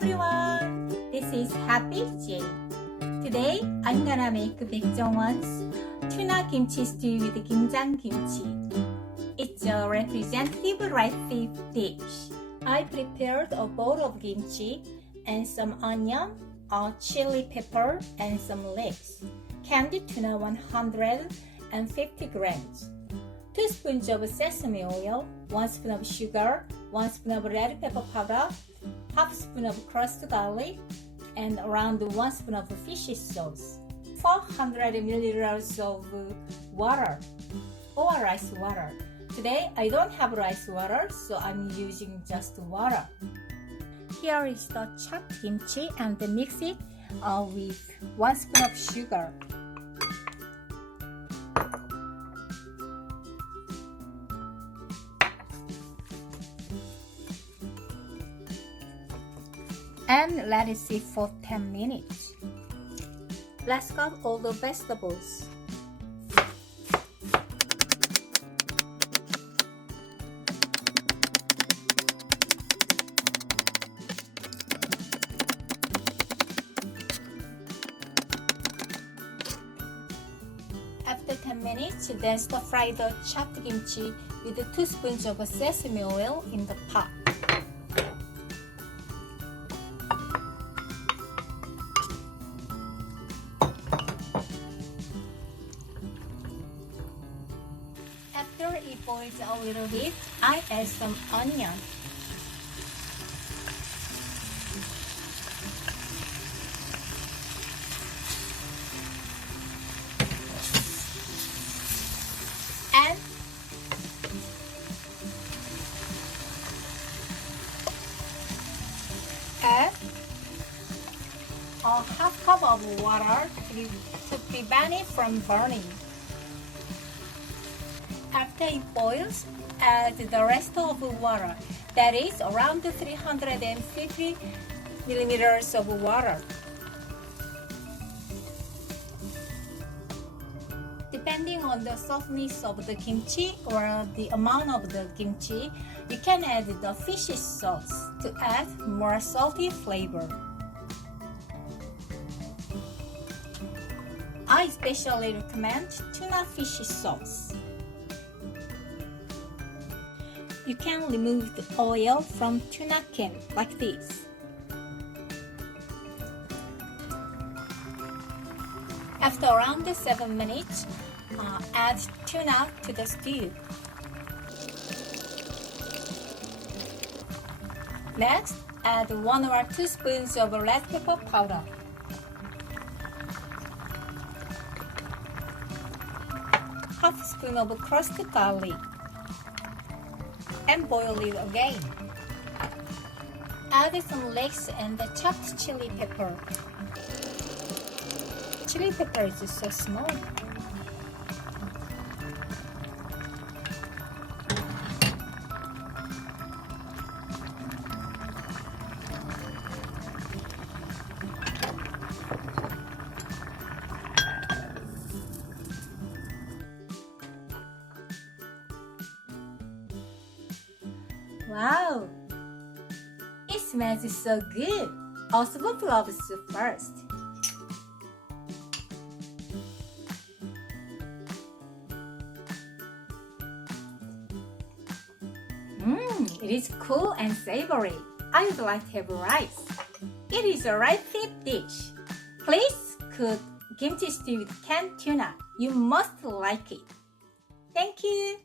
everyone, this is Happy Jane. Today I'm gonna make Baek Jong-won's Tuna Kimchi Stew with KimJang Kimchi. It's a representative rice dish. I prepared a bowl of kimchi and some onion, a chili pepper and some leeks. Candied tuna 150 grams. 2 spoons of sesame oil, 1 spoon of sugar, 1 spoon of red pepper powder, half spoon of crushed garlic, and around 1 spoon of fish sauce. 400 milliliters of water or rice water. Today I don't have rice water, so I'm using just water. Here is the chopped kimchi and mix it with 1 spoon of sugar. And let it sit for 10 minutes. Let's cut all the vegetables. After 10 minutes, then stir fry the chopped kimchi with 2 spoons of sesame oil in the pot. After it boils a little bit, I add some onion. And add a half cup of water to prevent it from burning. After it boils, add the rest of the water, that is around 350 milliliters of water. Depending on the softness of the kimchi or the amount of the kimchi, you can add the fish sauce to add more salty flavor. I especially recommend tuna fish sauce. You can remove the oil from tuna can like this. After around 7 minutes, add tuna to the stew. Next, add 1 or 2 spoons of red pepper powder. Half spoon of crushed garlic. And boil it again. Add some leeks and the chopped chili pepper. Chili pepper is so small. Wow! It smells so good! I'll scoop of soup first. It is cool and savory. I would like to have rice. It is a right fit dish. Please cook kimchi stew with canned tuna. You must like it. Thank you!